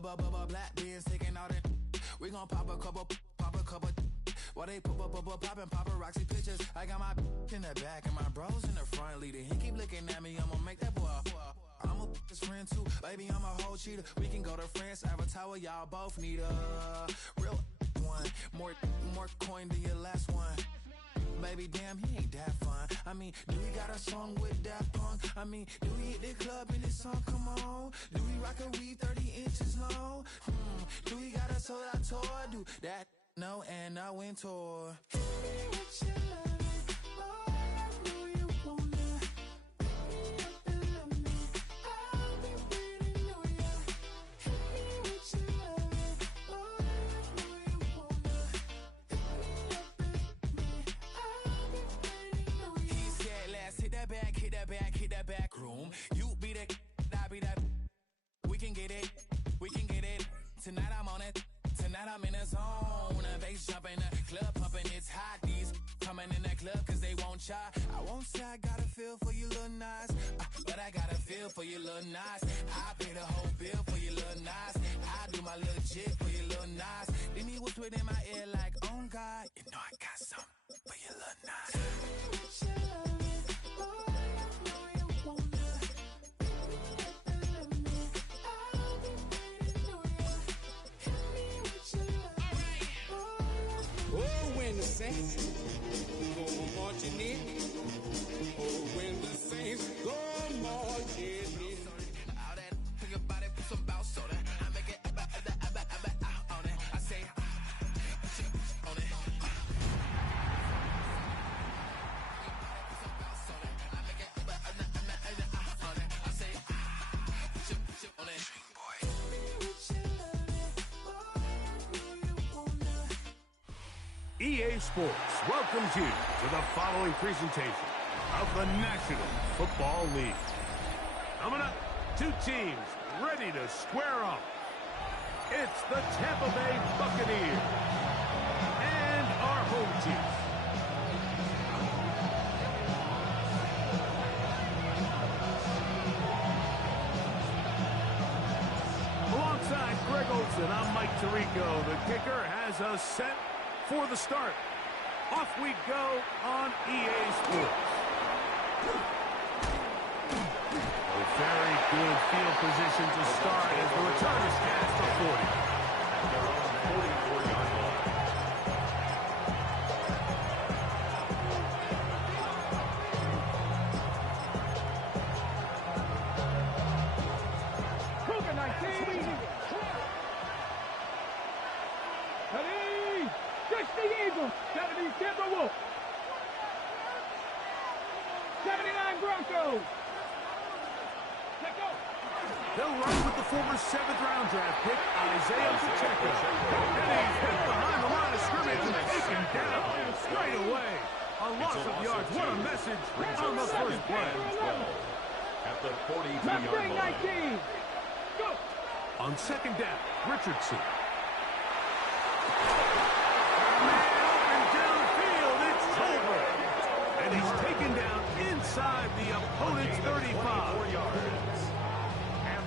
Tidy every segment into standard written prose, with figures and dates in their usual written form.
Black beans taking out it. We gon' pop a couple. While they poppin' paparazzi pictures. I got my in the back and my bros in the front leader. He keep looking at me, I'ma make that boy. I'm a his friend too, baby, I'm a whole cheater. We can go to France, Avatar, y'all both need a real one. More coin than your last one. Baby, damn, he ain't that fun. I mean, do we got a song with that punk? I mean, do we hit the club in this song? Come on. Do we rock a weave 30 inches long? Do we got a sold out tour? Do that? No, and I went tour. Hit that back room. You be the, I be that. We can get it. Tonight I'm on it. Tonight I'm in a zone. A bass jumping, a club pumping, it's hot. These coming in that club cause they won't try. I won't say I got a feel for you little nice, but I got a feel for you little nice. I pay the whole bill for you little nice. I do my little jig for you little nice. Then he whispered in my ear like, oh God, you know I got something for you little nice. The Saints go marching in. Oh, when the Saints go marching in. All that, think about it, put some bounce on it. I make it on it. I say, on it. I make it on it. I say, on it. EA Sports welcomes you to the following presentation of the National Football League. Coming up, two teams ready to square off. It's the Tampa Bay Buccaneers and our home team. Alongside Greg Olson, I'm Mike Tirico. The kicker has us set for the start. Off we go on EA Sports. A very good field position to start as the return is cast for 40. They're on the 44-yard line. Cougar 19. Ready? 60 Eagles, 70 Timberwolves, 79 Broncos. Let go. They'll run with the former 7th-round draft pick, Isaiah Pacheco. And he's hit behind the line of scrimmage and taken down straight away. A loss of yards. What a message on the first play. At the 42-yard line. Go. On second down, Richardson. And he's taken down inside the opponent's 35.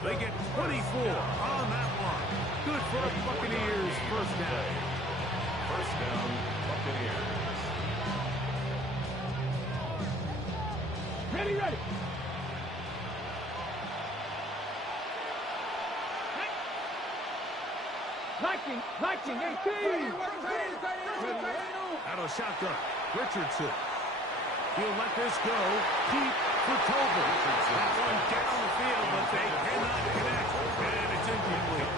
They get 24 on that one. Good for the Buccaneers. First down. First down, Buccaneers. Ready. Viking 18. Out of shotgun, Richardson. He'll let this go. Keep for Tobin. That one down the field, but they cannot connect. And it's incomplete.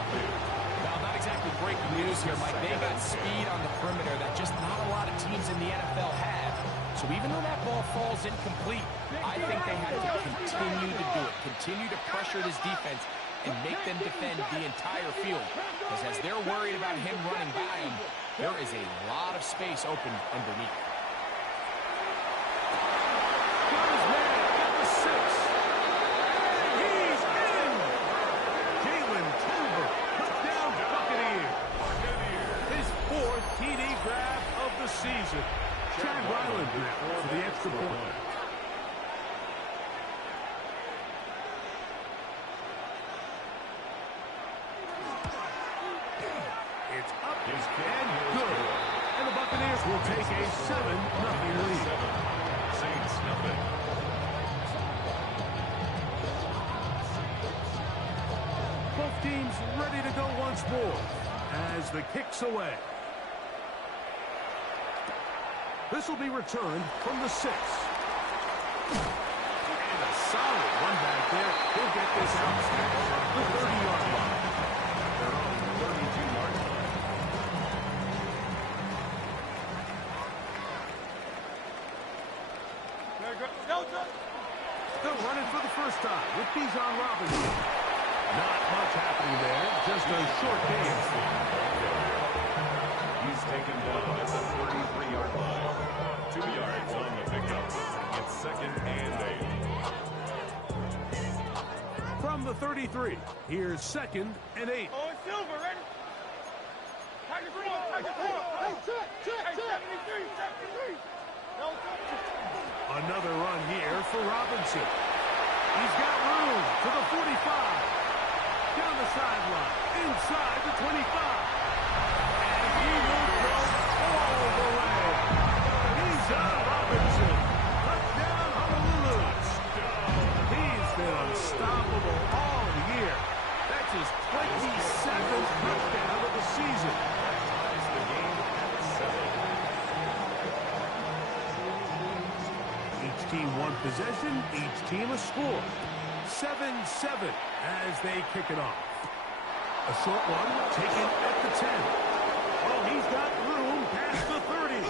Well, not exactly breaking news here, Mike. They got speed on the perimeter that just not a lot of teams in the NFL have. So even though that ball falls incomplete, I think they had to continue to do it. Continue to pressure this defense and make them defend the entire field. Because as they're worried about him running by them, there is a lot of space open underneath. Season. Chad Ryland for the extra point. will take a 7-0 lead. Saints nothing. Both teams ready to go once more as the kick's away. This will be returned from the 6. And a solid one back there. He'll get this out the 30-yard line. Their own 32-yard line. They'll run it for the first time with Bijan Robinson. Not much happening there. Just a short game. He's taken down at the 33-yard line. 2 yards on the pickup. It's 2nd and 8. From the 33, here's 2nd and 8. Oh, it's Silver, ready? Take it forward, take it forward. Hey, check. 73, 73. Another run here for Robinson. He's got room to the 45. Down the sideline, inside the 25. And he will go all the way. Bijan Robinson. Touchdown, Honolulu. He's been unstoppable all year. That's his 27th touchdown of the season. Ties the game at 7. Each team one possession, each team a score. 7-7 as they kick it off. A short one taken at the 10. Oh, he's got room past the 30.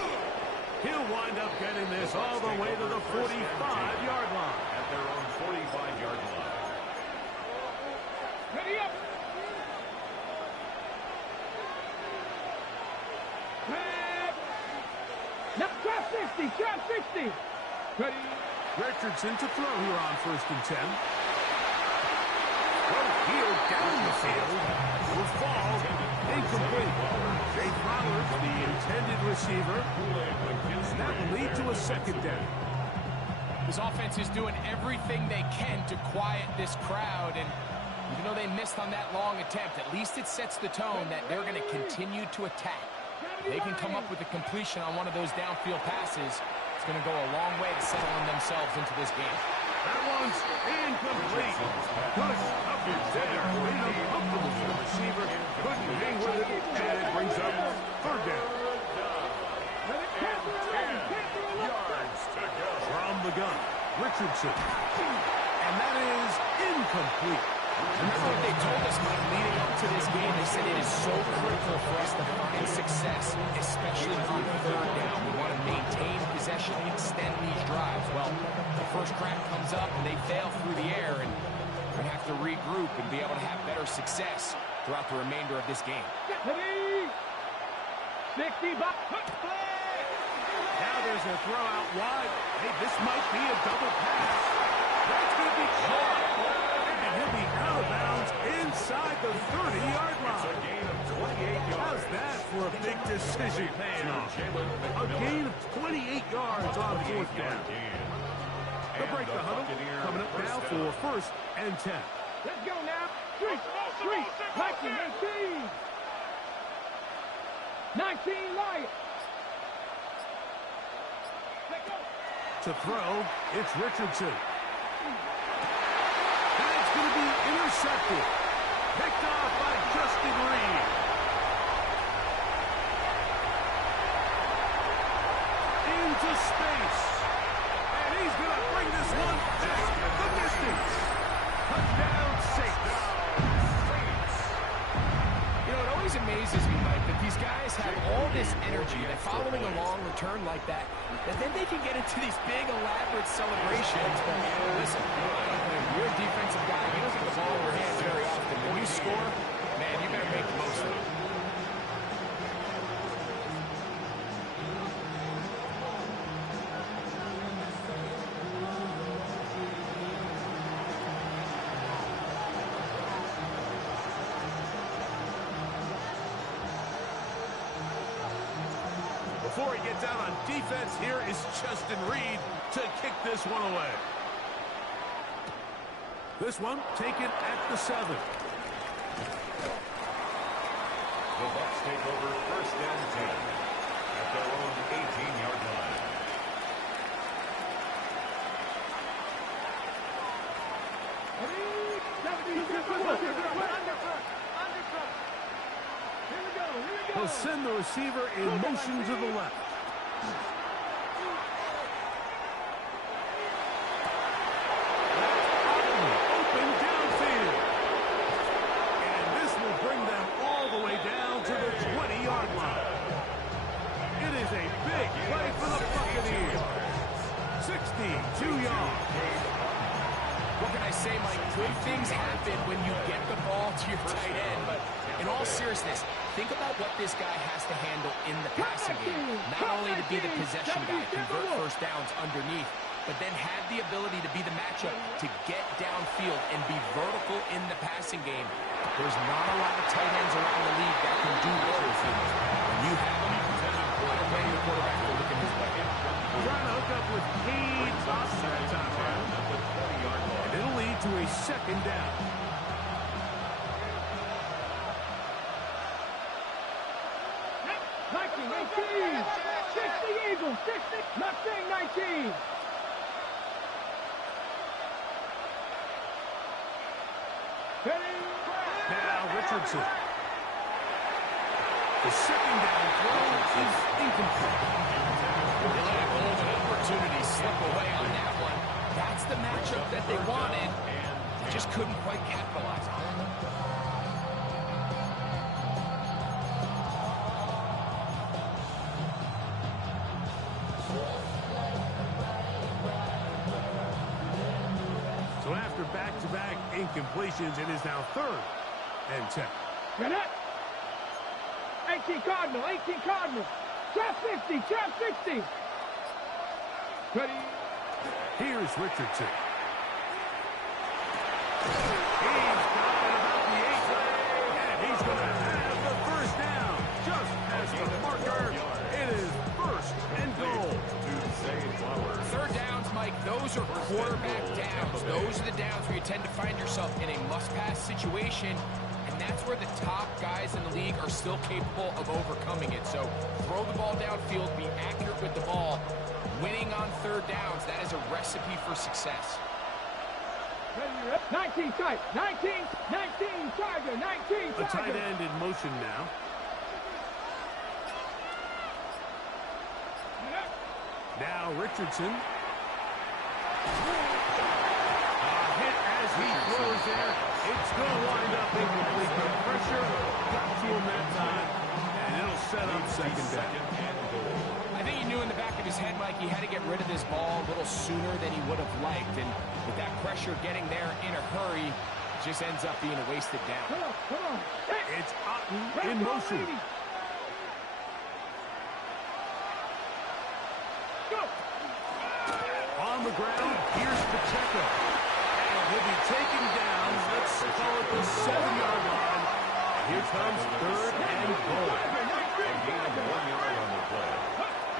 He'll wind up getting this all the way to the 45-yard line. At their own 45-yard line. Ready up. Now, trap 60, trap 60. Ready. Richardson to throw here on 1st and 10. Heel down the field. Will fall. Incomplete. Jay Flowers, the intended receiver. That will lead to a 2nd down. This offense is doing everything they can to quiet this crowd, and even though they missed on that long attempt, at least it sets the tone that they're going to continue to attack. If they can come up with a completion on one of those downfield passes, it's going to go a long way to settling themselves into this game. That one's incomplete. Push up your center. The receiver couldn't hang with it, and it brings up 3rd down. From the gun, Richardson. And that is incomplete. Remember what they told us, Mike, leading up to this game? They said it is so critical for us to find success, especially on 3rd down. We want to maintain possession and extend these drives. Well, the first crack comes up and they fail through the air, and we have to regroup and be able to have better success throughout the remainder of this game. 60 back. Now there's a throw out wide. Hey, this might be a double pass. That's going to be caught. And he'll be out of bounds inside the 30-yard line. It's a gain of 28 yards. How's that for a big decision paying off? A gain of 28 yards on 4th down. They'll break the huddle. Coming up now for 1st and 10. Let's go now. 3, 19, 19 Lions. To throw, it's Richardson. That's going to be intercepted. Picked off by Justin Reed. Into space. And he's going to bring this one back the distance. Touchdown, Saints. You know, it always amazes me, Mike, that these guys have all this energy. They're following a long return like that, and then they can get into these big, elaborate celebrations. But listen, you're a defensive guy. You don't get the ball in your hands very often. When you score, man, you better make the most of it. Before he gets out on defense, here is Justin Reed to kick this one away. This one taken at the 7. The Bucs take over 1st and 10. At at their own 18-yard line. He'll send the receiver in motion to the left. Open downfield. And this will bring them all the way down to the 20-yard line. It is a big play for the Buccaneers. 62 yards. What can I say, Mike? Good things happen when you get the ball to your tight end. But in all seriousness, think about what this guy has to handle in the passing game. Not only to be the possession guy, convert first downs underneath, but then have the ability to be the matchup to get downfield and be vertical in the passing game. There's not a lot of tight ends around the league that can do both. When you have them, I don't blame the quarterback for looking his way. Trying to hook up with key top that time around. And it'll lead to a second down. Eagles, 60, not saying 19. Now Richardson. The second down throw is incomplete. They let a golden opportunity slip away on that one. That's the matchup that they wanted. They just couldn't quite capitalize on it. So after back-to-back incompletions, it is now 3rd and 10. Get it? 18 Cardinal, 18 Cardinal. Trap 50, trap 60. Ready? Here's Richardson. He's got it about the 8-way, and he's going to have the first down. Just as the marker, it is 1st and goal. Third downs, Mike, those are quarterback downs. Those are the downs where you tend to find yourself in a must-pass situation, and that's where the top guys in the league are still capable of overcoming it. So throw the ball downfield, be accurate with the ball. Winning on third downs, that is a recipe for success. 19 tight, 19, Tiger, 19, Tiger. A tight end in motion now. Now Richardson. Hit as he throws there. It's going to wind up incomplete. The pressure got to him that time, and it'll set up second down. I think he knew in the back of his head, Mike, he had to get rid of this ball a little sooner than he would have liked. And with that pressure getting there in a hurry, it just ends up being a wasted down. Come on. It's Otten in motion. Go. On the ground, here's Pacheco. And he'll be taken down, let's call it the 7-yard line. Here comes 3rd and goal. A gain of 1 yard on the play.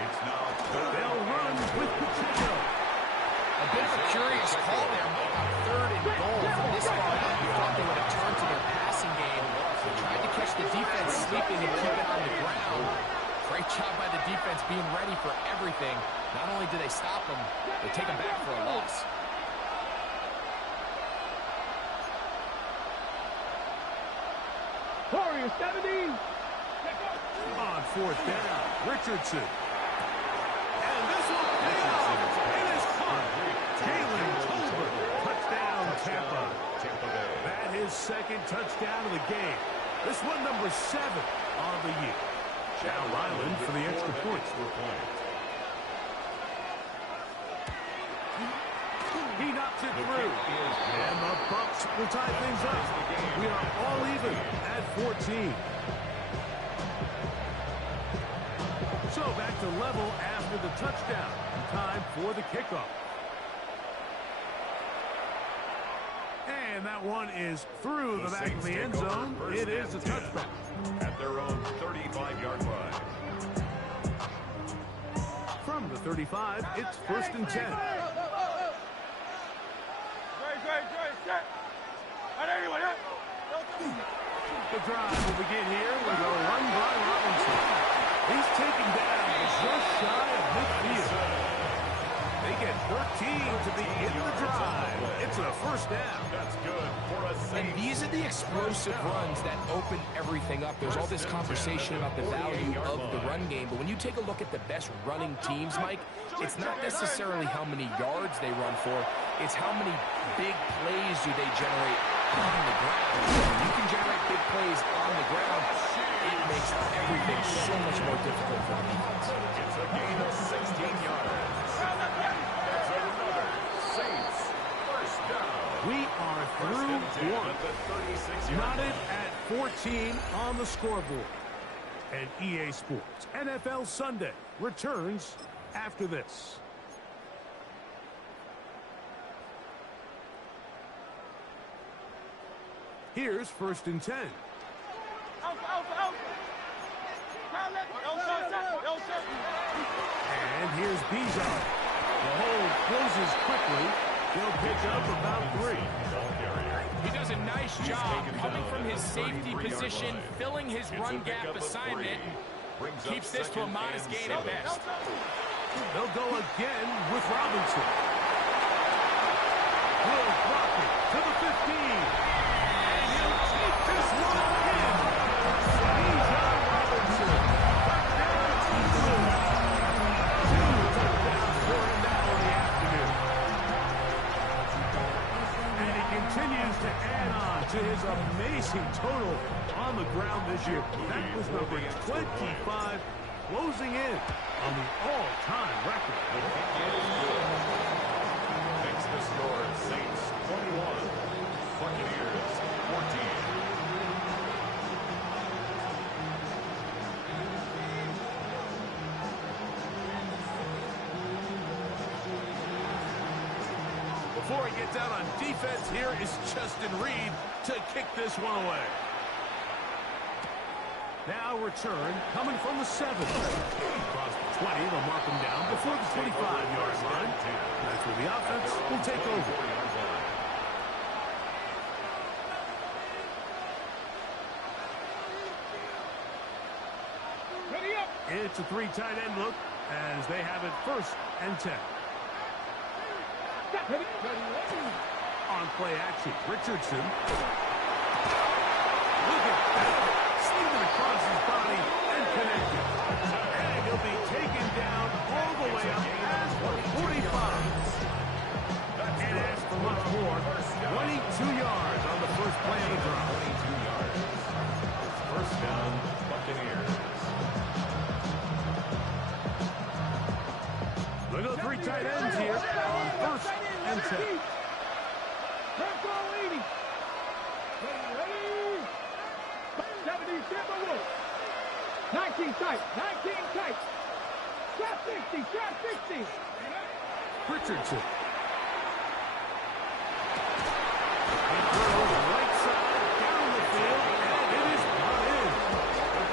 It's now 3rd. They'll run with Pacheco. A bit of a curious call there, Mike, on 3rd and goal. From this far out, you thought they would have turned to their passing game. They tried to catch the defense sleeping and keep it on the ground. Great job by the defense being ready for everything. Not only do they stop them, they take them back for a loss. Warriors, 17. On 4th down, Richardson. And this one it is caught. Jalen Tolbert, touchdown Tampa. That his 2nd touchdown of the game. This one number 7 on the year. Now Ryland for the extra points. He knocks it through. And the Bucs will tie things up. We are all even at 14. So back to level after the touchdown. Time for the kickoff. And that one is through the back of the end zone. It is a touchback. At their own 35-yard line. From the 35, it's 1st and 10. The drive will begin here with a run by Robinson. He's taken down shy of midfield. They get 13 to begin the drive. It's a first down. That's good for a And safe. these are the explosive runs that open everything up. There's all this conversation about the value of the run game, but when you take a look at the best running teams, Mike, it's not necessarily how many yards they run for. It's how many big plays do they generate on the ground. When you can generate big plays on the ground, it makes everything so much more difficult for the defense. It's a gain of 16 yards. That's another Saints first down. We are through one. At the 36-yard Knotted line. at 14 on the scoreboard. And EA Sports NFL Sunday returns after this. Here's 1st and 10. And here's Bijan. The hold closes quickly. They'll pick up about 3. He does a nice job coming from his safety position, filling his run gap assignment. Keeps this to a modest gain at best. They'll go again with Robinson. Will drop it to the 15. And he'll take this one again. Bijan Robinson. Touchdowns for him now in the afternoon. And he continues to add on to his amazing total on the ground this year. That was number 25, closing in on the all-time record. Makes the score Saints 21, Buccaneers 14. Before he gets out on defense, here is Justin Reed to kick this one away. Now return coming from the 7. Across the 20, they'll mark him down before the 25-yard line. That's where the offense will take over. It's a 3 tight end look as they have it 1st and 10. On play action, Richardson. Look at that. Steaming across his body and connected. And he'll be taken down all the way up past the 45. And as for much more, 22 yards on the first play of the drive. 22 yards. First down, Buccaneers. Look at 3 tight ends here on 1st and 10. 19 tight, 19 tight. Trap 60, trap 60. Richardson. He throws right side down the field, and it is brought in.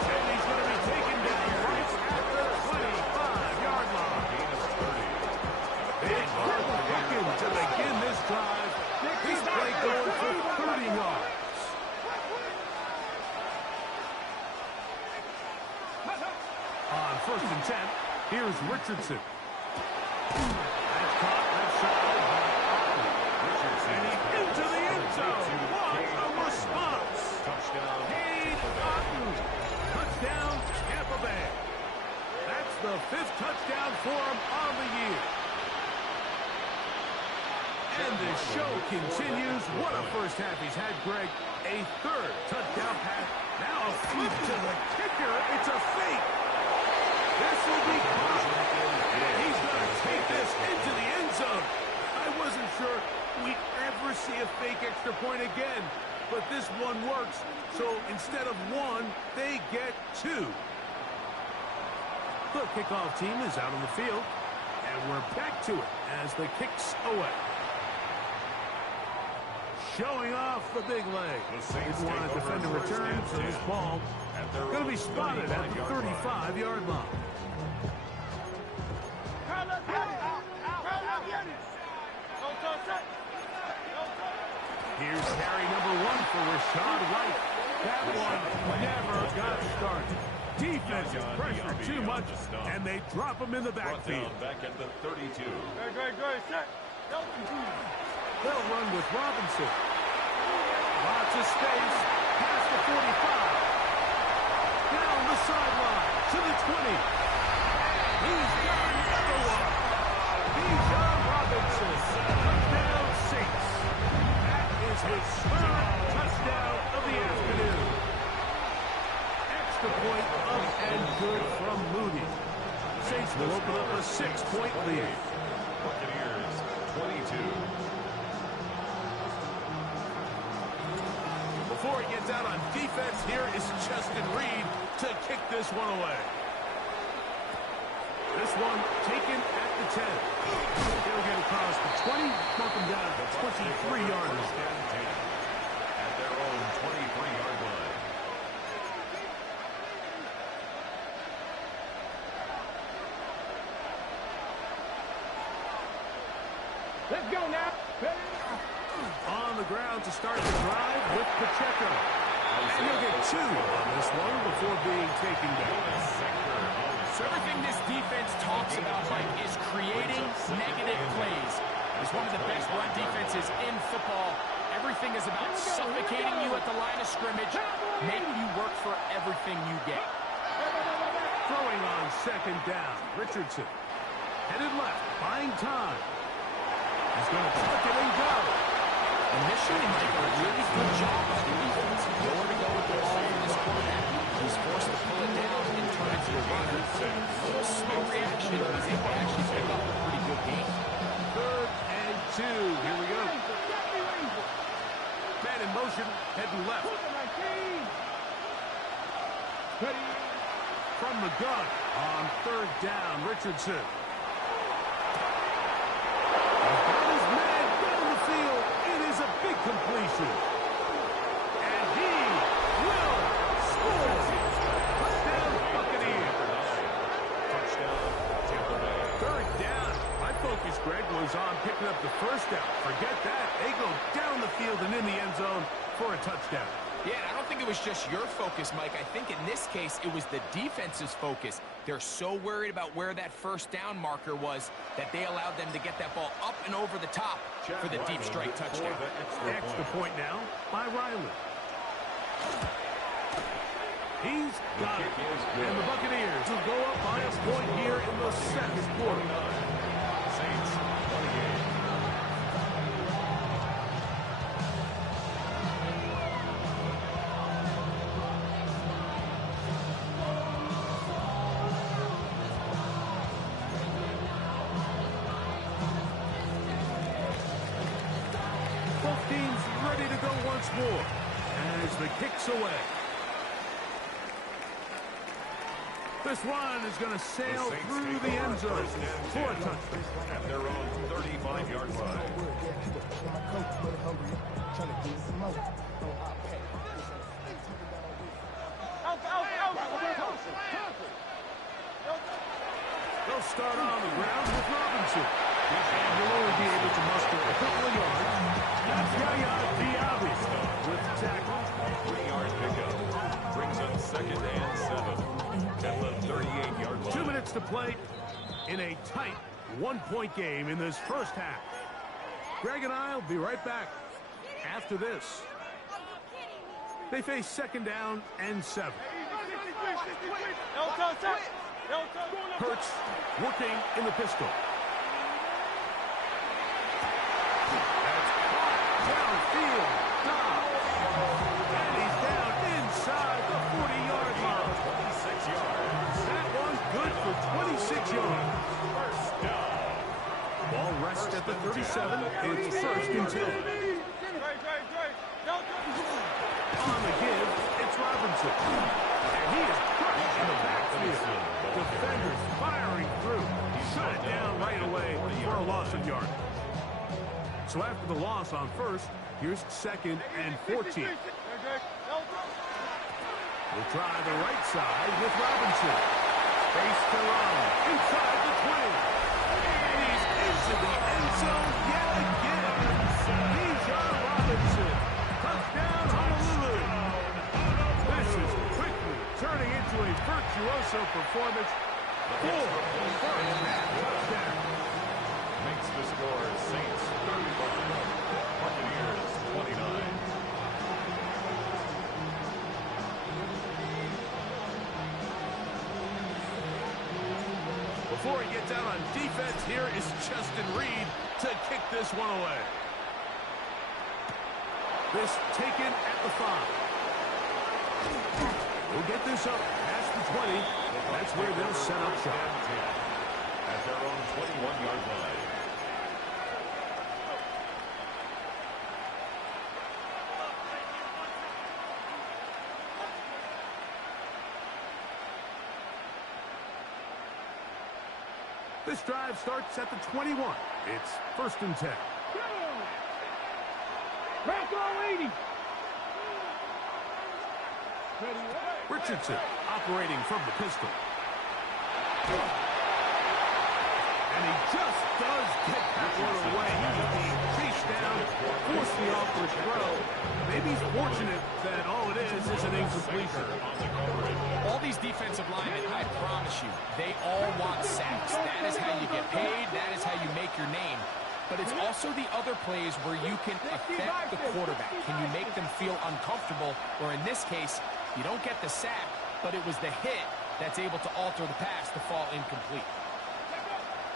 And he's going to be taken down right at the 25-yard line. Big looking to begin this drive. This play going for 30 yards. On 1st and 10, here's Richardson. That's caught left side by Richardson. And he's into the end zone. What a response. Touchdown. Cade Otton. Touchdown, Tampa Bay. That's the 5th touchdown for him on the year. And the show continues. What a first half he's had, Greg. A 3rd touchdown pass. Now a flip to the kicker. It's a fake. This will be caught. He's going to take this into the end zone. I wasn't sure we'd ever see a fake extra point again, but this one works. So instead of 1, they get 2. The kickoff team is out on the field, and we're back to it as the kick's away. Showing off the big leg. Didn't want to defend a return, so this ball going to be spotted at the 35-yard line. Here's carry number 1 for Rashad White. That one never got started. Defensive pressure too much, and they drop him in the backfield. Back at the 32. Good, set. They'll run with Robinson. Lots of space. Past the 45. Down the sideline to the 20. He's got another one. Bijan Robinson. Touchdown Saints. That is his third touchdown of the afternoon. Extra point up and good from Moody. Saints will open up a 6-point lead. Buccaneers 22. Before he gets out on defense, here is Justin Reed to kick this one away. This one taken at the 10. He'll get across the 20, knock him down to 23-yarders. At their own 23-yard line. Let's go now. On the ground to start the drive with Pacheco. And he'll get 2 on this one before being taken down. So everything this defense talks about, Mike, is creating negative plays. It's one of the best run defenses in football. Everything is about suffocating you at the line of scrimmage, making you work for everything you get. Throwing on second down, Richardson. Headed left, buying time. He's going to tuck it and go. Initially, Mike, a really good job by the defense. Nowhere to go with the ball in this quarterback. He's forced to pull it down and turn it to a run. A little slow reaction. He's able to actually pick up a pretty good game. 3rd and 2. Here we go. Man in motion, heading left. From the gun on 3rd down, Richardson. A big completion. And he will score. Touchdown, Buccaneers. Touchdown, Tampa Bay. 3rd down. My focus, Greg, was on picking up the first down. Forget that. They go down the field and in the end zone for a touchdown. Yeah, I don't think it was just your focus, Mike. I think in this case, it was the defense's focus. They're so worried about where that first down marker was that they allowed them to get that ball up and over the top for the deep strike touchdown. Extra point now by Riley. He's got it. And the Buccaneers will go up by a point here in the second quarter. Saints, 28. Both teams ready to go once more as the kick's away. This one is going to sail through the end zone for a touchdown. At their own 35-yard line. They'll start on the ground with Robinson. And he'll only be able to muster a couple of yards. That's Yaya Diaby with the tackle. 3-yard pickup. Brings up 2nd and 7. At the 38-yard line. 2 minutes to play in a tight 1-point game in this first half. Greg and I will be right back after this. They face 2nd down and 7. Hurts working in the pistol. That's caught downfield. And he's down inside the 40-yard line. 26 yards. That one's good for 26 yards. First down. Ball rests at the 37. It's 1st and 10. On the give, it's Robinson. And he is crushed in the backfield. Defenders firing through. Shut it down right away for a loss of yardage. So after the loss on 1st, here's 2nd and 14. We'll try the right side with Robinson. Space to run inside the 20. And he's into the end zone yet again. Bijan Robinson. Touchdown, Honolulu. This is quickly turning into a virtual performance. Full first touchdown. Makes the score Saints 31, Buccaneers 29. Before he gets out on defense, here is Justin Reed to kick this one away. This taken at the 5. We'll get this up past the 20. That's where they'll set up shop. At their own 21-yard line. This drive starts at the 21. It's 1st and 10. Back on 80. Richardson operating from the pistol. And he just does get that one away. He was being chased down, forced the awkward throw. Maybe he's fortunate that all it is an incompletion. All these defensive linemen, I promise you, they all want sacks. That is how you get paid. That is how you make your name. But it's also the other plays where you can affect the quarterback. Can you make them feel uncomfortable? Or in this case, you don't get the sack, but it was the hit that's able to alter the pass to fall incomplete.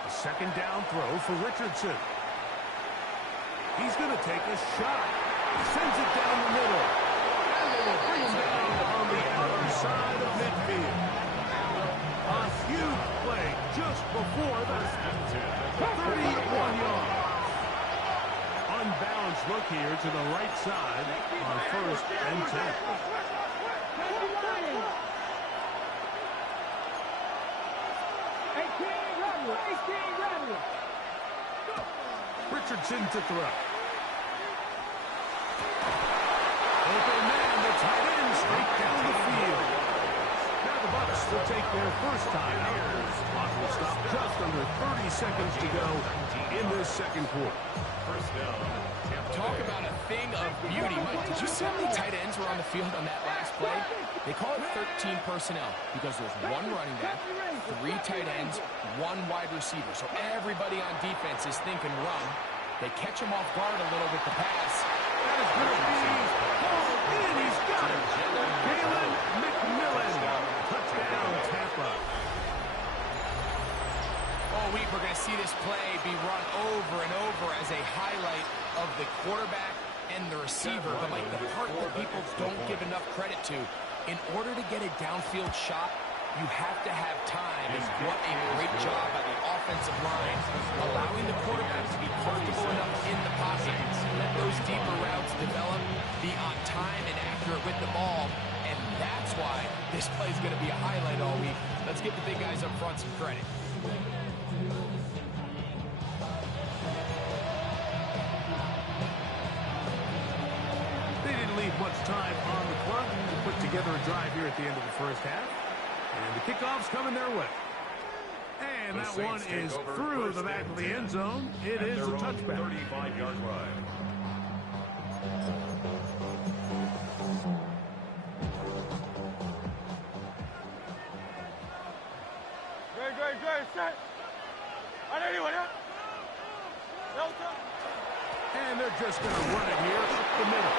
A 2nd down throw for Richardson. He's going to take a shot. Sends it down the middle. And they will bring him down on the other side of midfield. A huge play just before the 31 yards. Unbalanced look here to the right side on 1st and 10. Richardson to throw. Open man, the tight end, straight down the field. Now the Bucs will take their first time out. Clock will stop just under 30 seconds to go in this 2nd quarter. First down. Talk about a thing of beauty. Mike, did you see how many tight ends were on the field on that last play? They call it 13 personnel because there's 1 running back, 3 tight ends, 1 wide receiver. So everybody on defense is thinking run. They catch him off guard a little with the pass. That is going to be hauled in. He's got it. Galen McMillan. Touchdown, Tampa. All week we're going to see this play be run over and over as a highlight of the quarterback and the receiver. But like the part that people don't give enough credit to, in order to get a downfield shot, you have to have time. And what a great job by the offensive line, allowing the quarterback to be comfortable enough in the pocket, let those deeper routes develop, be on time and accurate with the ball. And that's why this play is going to be a highlight all week. Let's give the big guys up front some credit. They didn't leave much time on the clock to put together a drive here at the end of the first half. And the kickoff's coming their way. And that one is through the back of the end zone. It is a touchback. 35-yard line. Great, set. And they're just going to run it here up the middle.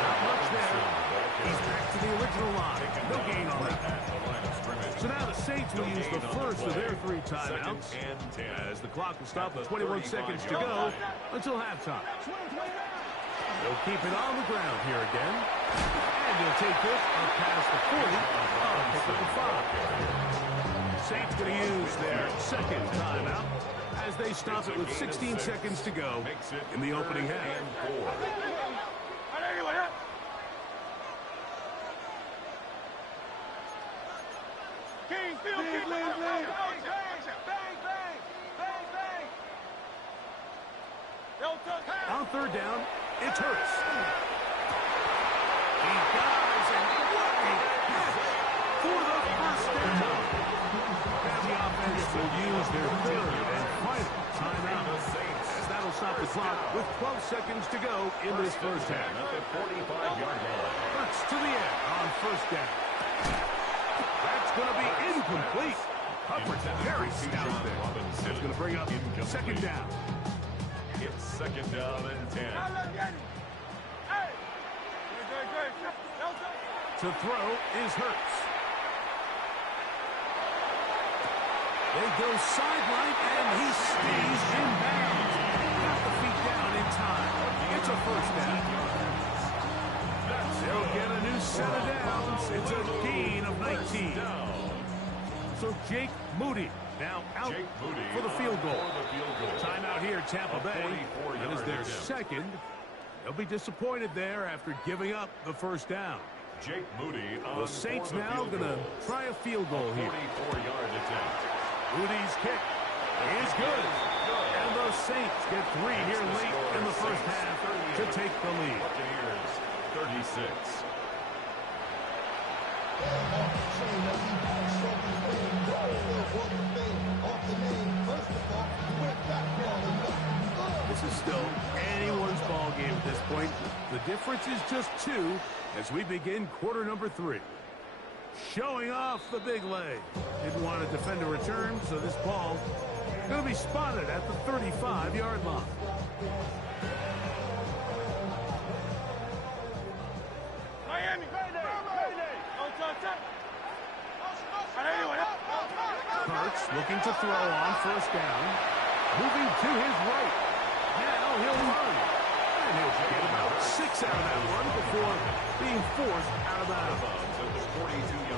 Not much there. He's back to the original line. No gain on that. So now the Saints will use the first of their 3 timeouts as the clock will stop with 21 seconds to go until halftime. They'll keep it on the ground here again. And they'll take this up past the 40. Pick up the 5. Saints going to use their 2nd timeout as they stop it with 16 seconds to go in the opening half. On 3rd down, it's Hurts. He dives and what a catch for the first down. And the offense will use their 3rd and final timeout. As that'll stop the clock with 12 seconds to go in this first half. At the 45-yard line. Hurts to the end on 1st down. That's It's going to be incomplete. Coverage very stout there. It's going to bring up second down. It's second down and 10. To throw is Hurts. They go sideline, and he stays in bounds. Got the feet down in time. It's a first down. They'll get a new set of downs. It's a gain of 19. So Jake Moody now out for the field goal. Timeout here, Tampa Bay. That is their second. They'll be disappointed there after giving up the first down. Jake Moody. The Saints now going to try a field goal here. 44-yard attempt. Moody's kick is good. And the Saints get 3 here late in the first half to take the lead. Buccaneers, 36. This is still anyone's ball game at this point. The difference is just 2 as we begin quarter number 3. Showing off the big leg. Didn't want to defend a return, so this ball going to be spotted at the 35-yard line. Miami. Hurts looking to throw on first down. Moving to his right. Now he'll run. And he'll get about 6 out of that one before being forced out of bounds.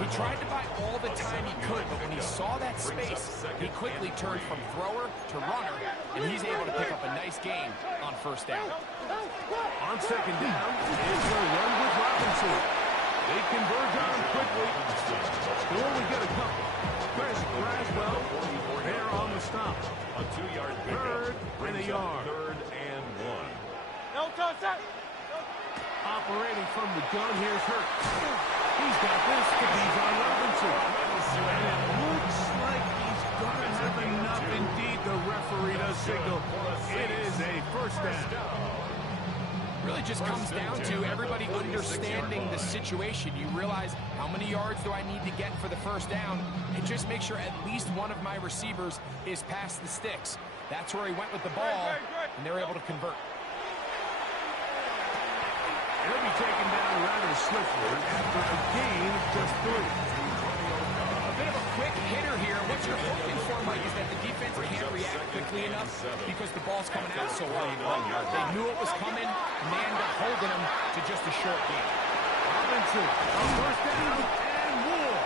He tried to buy all the time he could, but when he saw that space, he quickly turned from thrower to runner, and he's able to pick up a nice gain on first down. On second down is the run with Robinson. They converge on quickly. Or we get a couple. Chris Braswell there on the stop. A 2-yard Third and a yard. Third and 1. No touchdown. Operating from the gun, here's Hurts. He's got this to Bijan Robinson. And it looks like he's going to have enough. Indeed, the referee does signal. It is a first down. Really just comes down to everybody understanding the situation. You realize how many yards do I need to get for the first down, and just make sure at least one of my receivers is past the sticks. That's where he went with the ball, and they're able to convert. He'll be taken down rather swiftly after a gain of just 3. A bit of a quick hitter here. What you're hoping for, Mike, is that the defense can't react quickly enough because the ball's coming out so early. They knew it was coming, and they ended up holding him to just a short gain. Robinson, a first down and more.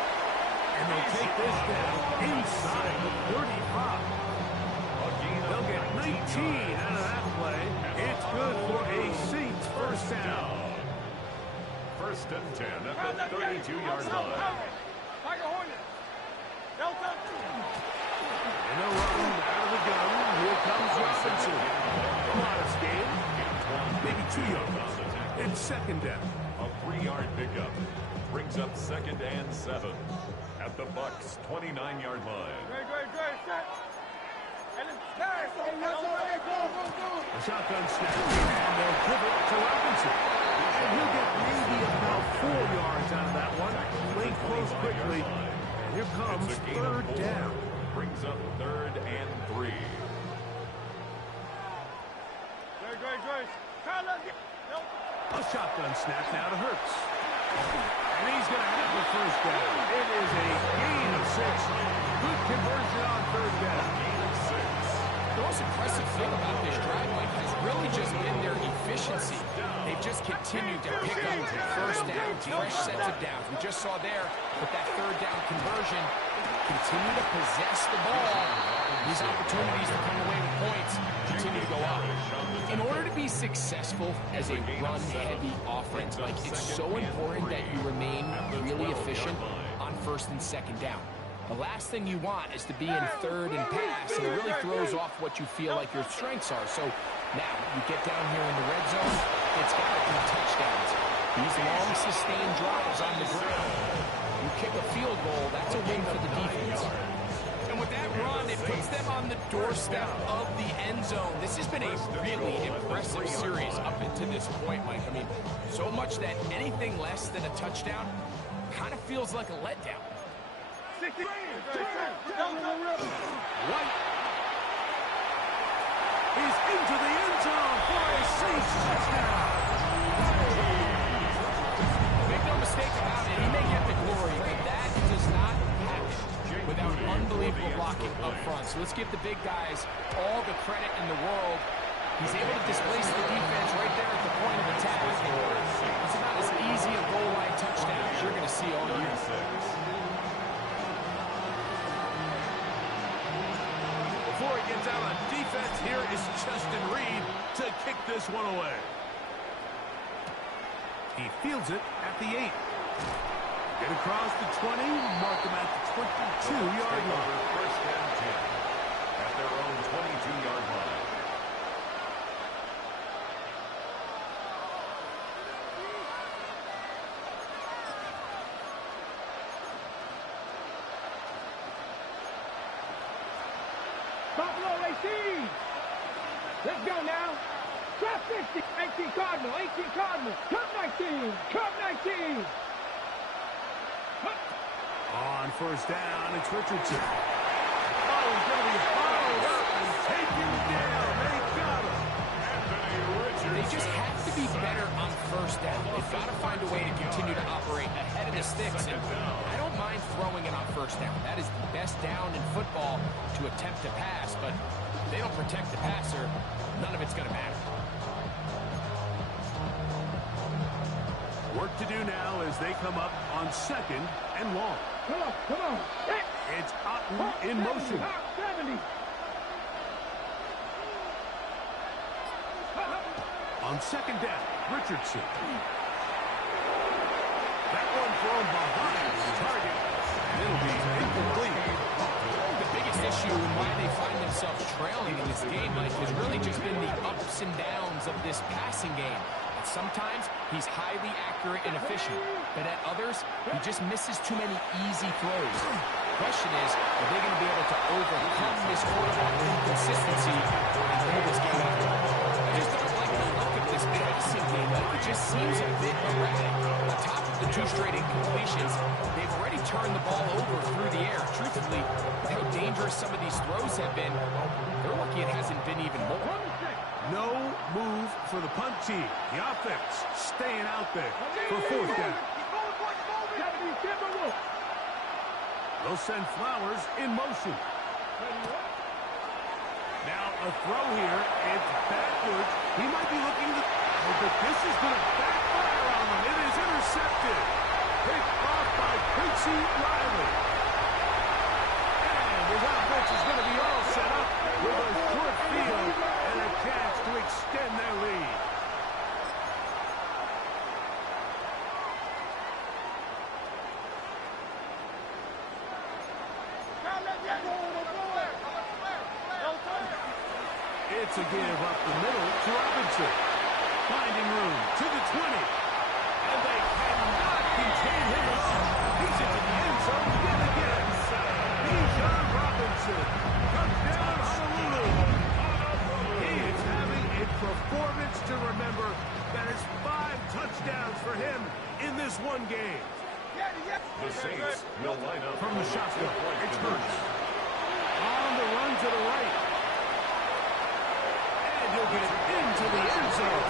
And they'll take this down inside the 35. They'll get 19 out of that play. It's good for a Saints first down. First and 10 at the 32-yard line. And they'll run out of the gun. Here comes Robinson. Modest gain. Maybe 2 yards. It's second down. A 3-yard pickup brings up second and 7 at the Bucs' 29-yard line. A shotgun snap, and they'll pivot to Robinson. And he'll get maybe about 4 yards out of that one. Late close quickly. And here comes third down. Brings up third and 3. A shotgun snap now to Hurts. And he's going to have the first down. It is a gain of 6. Good conversion on third down. Gain of 6. The most impressive thing about this drive, Mike, has really just been their efficiency. They've just continued to pick up first downs, fresh sets of downs. We just saw there with that third down conversion, continue to possess the ball. These opportunities to come away with points continue to go up. In order to be successful as a run-heavy offense, like, it's so important that you remain really efficient on first and second down. The last thing you want is to be in third and pass, and it really throws off what you feel like your strengths are. So now you get down here in the red zone, it's got to be touchdowns. These long, sustained drives on the ground. You kick a field goal, that's a win for the defense. And with that run, it puts them on the doorstep of the end zone. This has been a really impressive series up until this point, Mike. I mean, so much that anything less than a touchdown kind of feels like a letdown. White is into the end zone for a safe touchdown. Make no mistake about it, he may get the glory, but that does not happen without unbelievable blocking up front. So let's give the big guys all the credit in the world. He's able to displace the defense right there at the point of attack. It's about as easy a goal line touchdown as you're going to see all year. Before he gets out on defense, here is Justin Reed to kick this one away. He fields it at the 8. Get across the 20, mark him at the 22-yard line. First and 10 at their own 22-yard line. Buffalo 18. Let's go now. Drop 50. 18 Cardinal. 18 Cardinal. Cup 19. Cup 19. On first down, it's Richardson. Oh, he's going to be followed up and taken down. They got him. Anthony Richardson. They just have to be better on first down. They've got to find a way to continue to operate ahead of the sticks. And I don't mind throwing it on first down. That is the best down in football to attempt to pass. But if they don't protect the passer, none of it's going to matter. Work to do now as they come up on second and long. Come on, come on. It's Otten in motion. 70. On second down, Richardson. That one thrown behind his target. And it'll be incomplete. The biggest issue and why they find themselves trailing in this game, Mike, has really just been the ups and downs of this passing game. Sometimes he's highly accurate and efficient, but at others, he just misses too many easy throws. The question is, are they going to be able to overcome this quarterback inconsistency and pull this game out? I just don't like the look of this passing game. It just seems a bit erratic. On top of the 2 straight incompletions, they've already turned the ball over through the air. Truthfully, with how dangerous some of these throws have been, they're lucky it hasn't been even more. No move for the punt team. The offense staying out there for fourth down. They'll send Flowers in motion. Now a throw here. It's backwards. He might be looking to... but this is going to backfire on him. It is intercepted. Picked off by Quincy Riley. And his offense is going to be all set up with a short field and a chance to extend their lead. It's a give up the middle to Robinson. Finding room to the 20. And they cannot contain him at all. He's into the end zone yet again. Bijan Robinson comes down Honolulu. He is having a performance to remember. That is 5 touchdowns for him in this one game. The Saints will line up From the shotgun, it's Hurts. On the run to the right. And he'll get into the end zone.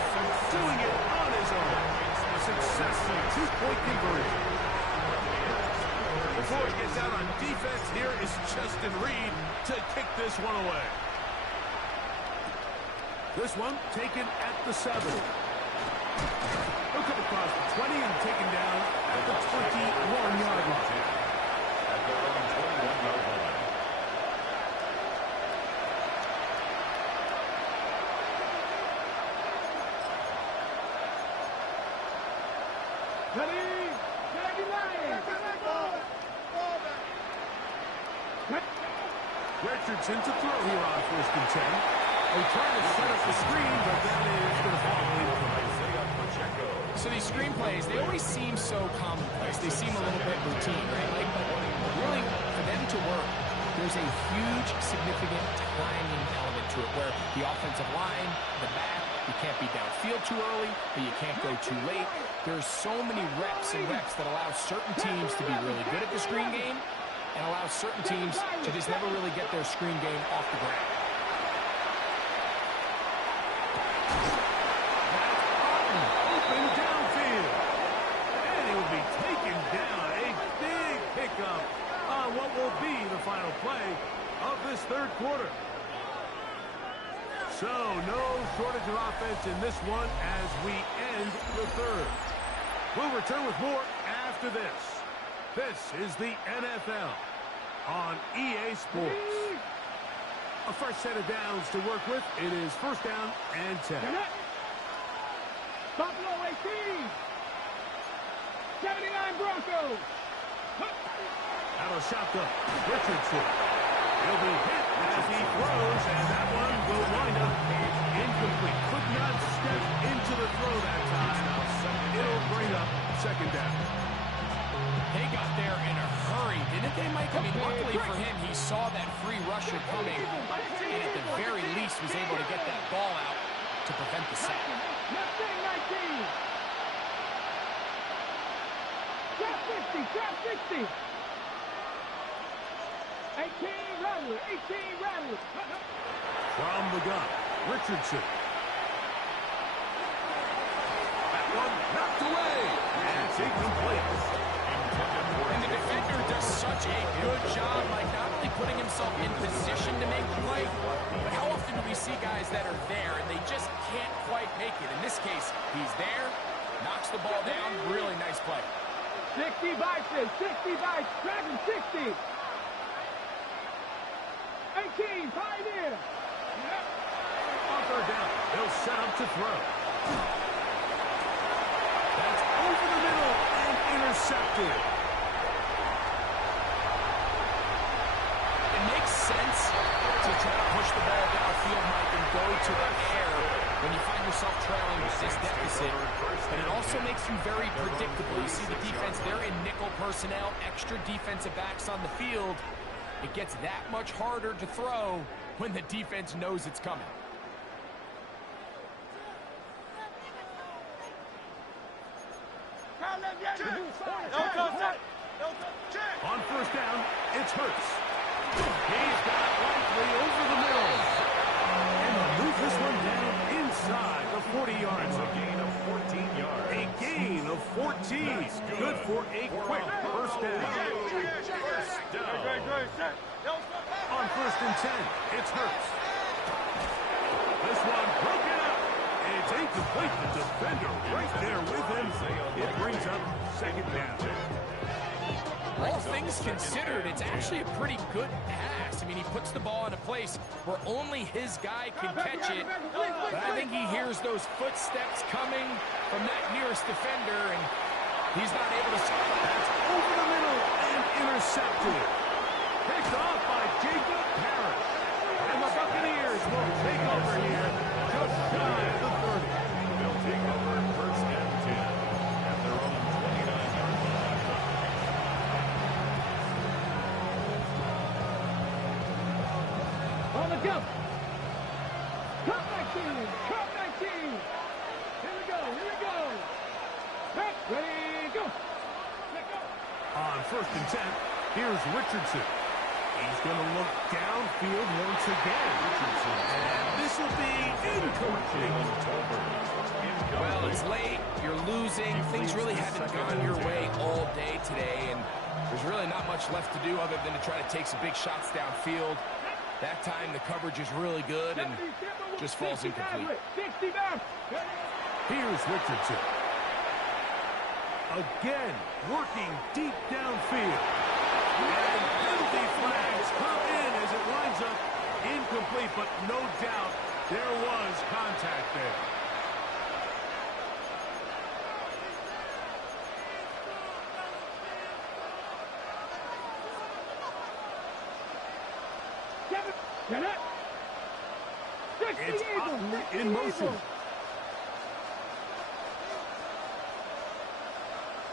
Doing it on his own. A successful 2-point conversion. Before he gets out on defense, here is Justin Reed to kick this one away. This one taken at the 7. He'll come across the 20 and taken down at the 21-yard line. at their own 21-yard line. Richardson to throw here on 1st and 10. They're trying to set up the screen, but that is going to fall incomplete. So these screen plays, they always seem so commonplace. They seem a little bit routine, right? Like, but really, for them to work, there's a huge, significant timing element to it where the offensive line, the back, you can't be downfield too early, but you can't go too late. There's so many reps and reps that allow certain teams to be really good at the screen game and allows certain teams to just never really get their screen game off the ground. Open downfield. And he will be taken down. A big pickup on what will be the final play of this third quarter. So, no shortage of offense in this one as we end the third. We'll return with more after this. This is the NFL on EA Sports. A fresh set of downs to work with. It is first down and 10. Buffalo 18. 79 Broncos. Out of shotgun, Richardson. He'll be hit as he throws, and that one will wind up incomplete. Could not step into the throw that time. It'll bring up second down. They got there in a hurry, didn't they, Mike? I mean, luckily for him, he saw that free rusher coming, and at the very least was able to get that ball out to prevent the sack. Left wing 19. Trap 50, trap 60. 18 Rattler, 18 Rattler. From the gun, Richardson. That one knocked away, and it's incomplete. And the defender does such a good job, like not only putting himself in position to make the play, but how often do we see guys that are there and they just can't quite make it? In this case, he's there, knocks the ball down, really nice play. 60 Bison, 60 Bison, Dragon 60. 18, Pioneer. On third down, they'll set up to throw. That's over the middle and intercepted. It makes sense to try to push the ball downfield, Mike, and go to the air when you find yourself trailing with this deficit. But it also makes you very predictable. You see the defense, they're in nickel personnel, extra defensive backs on the field. It gets that much harder to throw when the defense knows it's coming. On first down, it's Hurts. He's got Likely over the middle. And they'll move this one down inside the 40-yard line. A gain of 14 yards. A gain of 14. Good for a quick first down. On first and 10, it's Hurts. This one broken up. It's incomplete. The defender right there with him. It brings up second down. All things considered, it's actually a pretty good pass. I mean, he puts the ball in a place where only his guy can catch it. But I think he hears those footsteps coming from that nearest defender, and he's not able to stop. That's over the middle and intercepted. Picked off by Jacob Parrish. And the Buccaneers will take over here just shy of the 30. They'll take over first and 10 at their own 29-yard line. On the jump. Cup 19, Cup 19. Here we go, here we go. Ready, go. Let go. On first and 10, here's Richardson. He's going to look downfield once again. Richardson. And this will be incomplete. Well, it's late, you're losing, things really haven't gone your way all day today, and there's really not much left to do other than to try to take some big shots downfield. That time the coverage is really good and just falls incomplete. 60 down. Here's Richardson. Again, working deep downfield. And penalty flags come in as it winds up incomplete, but no doubt there was contact there. It's Otten in motion.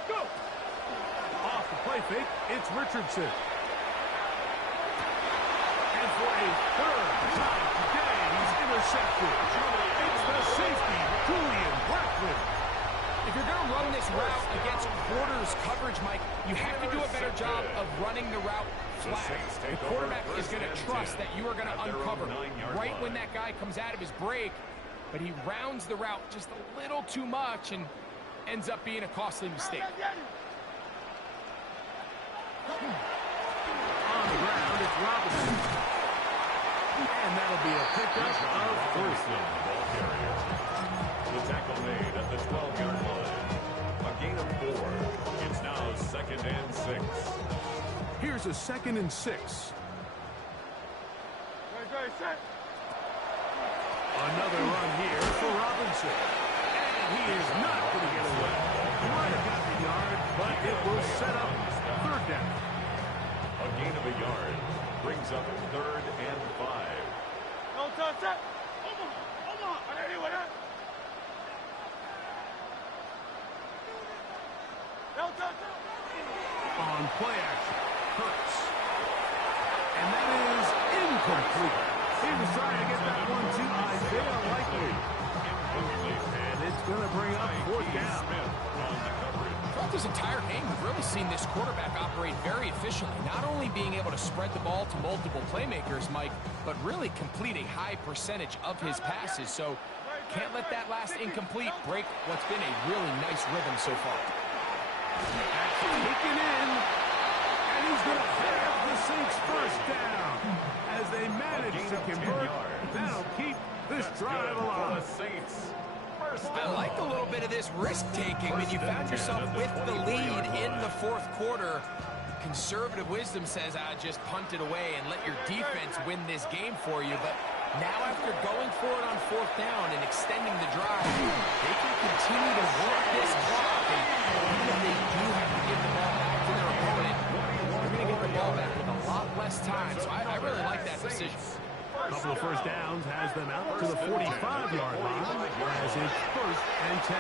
Go. Off the play fake, it's Richardson. And for a third time today, he's intercepted. It's the safety, Julian Blackman. If you're going to run this route against quarters coverage, Mike, you have to do a better job of running the route flag. The quarterback is going to trust that you are going to uncover right when that guy comes out of his break, but he rounds the route just a little too much and ends up being a costly mistake. On the ground, it's Robinson. And that'll be a pickup of first. Ball carrier. The tackle made at the 12-yard line. A gain of 4. It's now 2nd and 6. Here's a 2nd and 6. Another run here for Robinson. And he is not going to get away. Might have got the yard, but it will set up 3rd down. A gain of a yard brings up 3rd and 5. On play action, Hurts. And that is incomplete. He was trying to get that one to Isaiah Likely. And it's going to bring up 4th down. Throughout this entire game, we've really seen this quarterback operate very efficiently, not only being able to spread the ball to multiple playmakers, Mike, but really complete a high percentage of his passes. So can't let that last incomplete break what's been a really nice rhythm so far. Taken in, and he's going to have the Saints 1st down as they manage to convert. That'll keep this drive alive. I like a little bit of this risk-taking when you found yourself with the lead in the 4th quarter. Conservative wisdom says, just punt it away and let your defense win this game for you. But now after going for it on 4th down and extending the drive, they can continue to work this clock. And even if they do have to give the ball back to their opponent, they're going to get the ball back with a lot less time. So I really like that decision. A couple of 1st downs has them out to the 45-yard line as it's 1st and 10.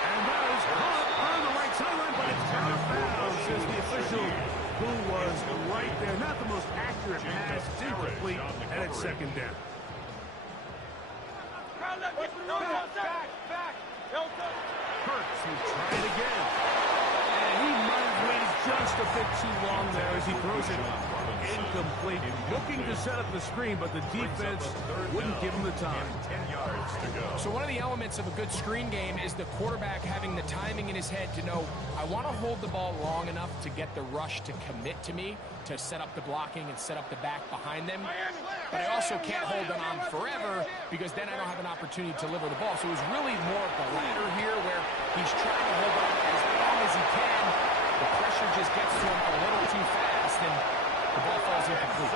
And that is caught on the right sideline, but it's out of bounds, says the official, who was right there. Not the most accurate pass, it's incomplete, and it's 2nd down. Hurts will try it again. And he might have waited just a bit too long there as he throws it incomplete. Looking to set up the screen, but the defense wouldn't give him the time. 10 yards to go. So one of the elements of a good screen game is the quarterback having the timing in his head to know, I want to hold the ball long enough to get the rush to commit to me, to set up the blocking and set up the back behind them. But I also can't hold it on forever because then I don't have an opportunity to deliver the ball. So it was really more of the latter here where he's trying to hold on as long as he can. The pressure just gets to him a little too fast and the ball falls incomplete.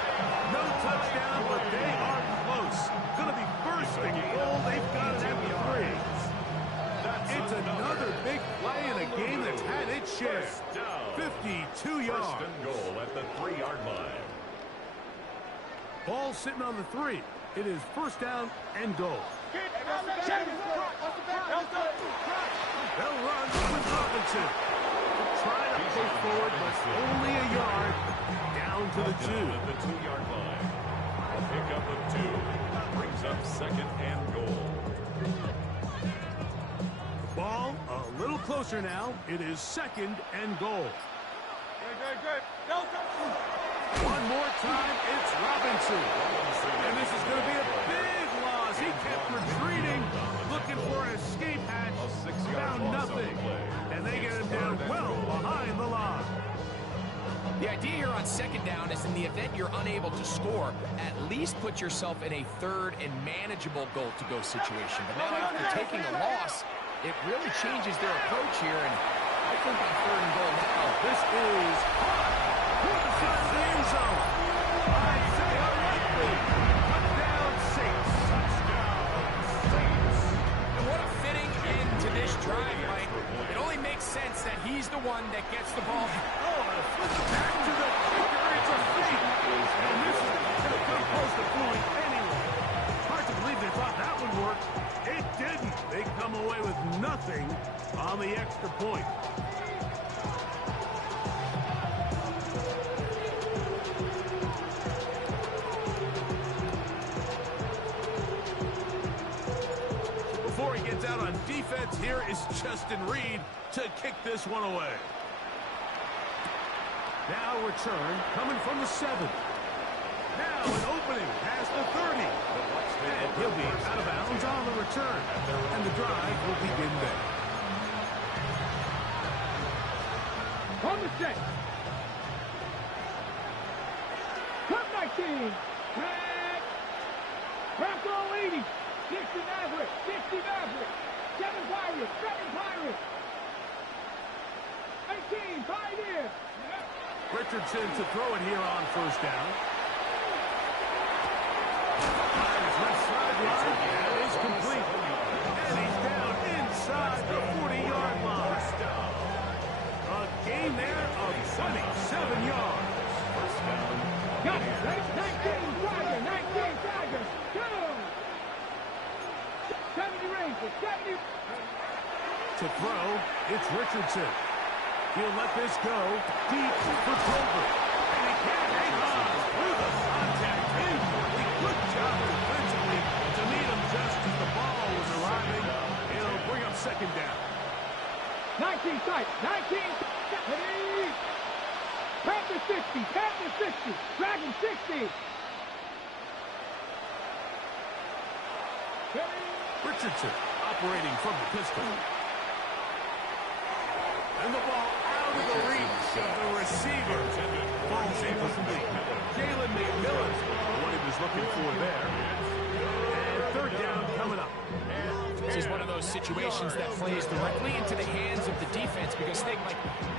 No touchdown, but they are close. Going to be 1st and goal. They've got it at the 3. It's another big play in a game that's had its share. 52 yards. 1st and goal at the 3-yard line. Ball sitting on the 3. It is 1st down and goal. They'll run with Robinson. Try to push forward, but only a yard. Down to the 2. At the 2-yard line. A pickup of 2 brings up 2nd and goal. Ball a little closer now. It is 2nd and goal. One more time, it's Robinson. And this is going to be a big loss. He kept retreating, looking for an escape hatch. Found nothing. And they get him down well behind the line. The idea here on 2nd down is in the event you're unable to score, at least put yourself in a 3rd and manageable goal-to-go situation. But now after taking a loss, it really changes their approach here. And I think on 3rd and goal now, this is hot. Toward the side of the end zone. Isaiah Likely. Touchdown Saints. And what a fitting end to this drive, Mike. It only makes sense that he's the one that gets the ball. Oh, and a flip back to the kicker. It's a fake. And this is going to come close to fooling anyone. Hard to believe they thought that would work. It didn't. They come away with nothing on the extra point. Before he gets out on defense, here is Justin Reed to kick this one away. Now return coming from the 7. Now an opening past the 30. And he'll be out of bounds on the return. And the drive will begin there. On the set. Cup 19. Back. Bronco 80. 60 Maverick. 60 Maverick. 7 Pirates. 7 Pirates. 18. 5 here. Richardson to throw it here on first down. Left sideline, and it's complete. And he's down inside the 40-yard line. A gain there of 27 yards. Got it. 19 Tiger. 19 Tiger. Go. 70 Rangers. 70. To throw, it's Richardson. He'll let this go deep for Tolbert. And he can't hang on through the contact. Incomplete. Good job defensively to meet him just as the ball was arriving. It'll bring up second down. 19 tight. 19. 70. Panther 60. Panther 60. Dragon 60. Richardson operating from the pistol. And the ball out of the reach of the receiver. Falls incomplete. Jalen McMillan, what he was looking for there. And third down coming up. This is one of those situations that plays directly into the hands of the defense because think like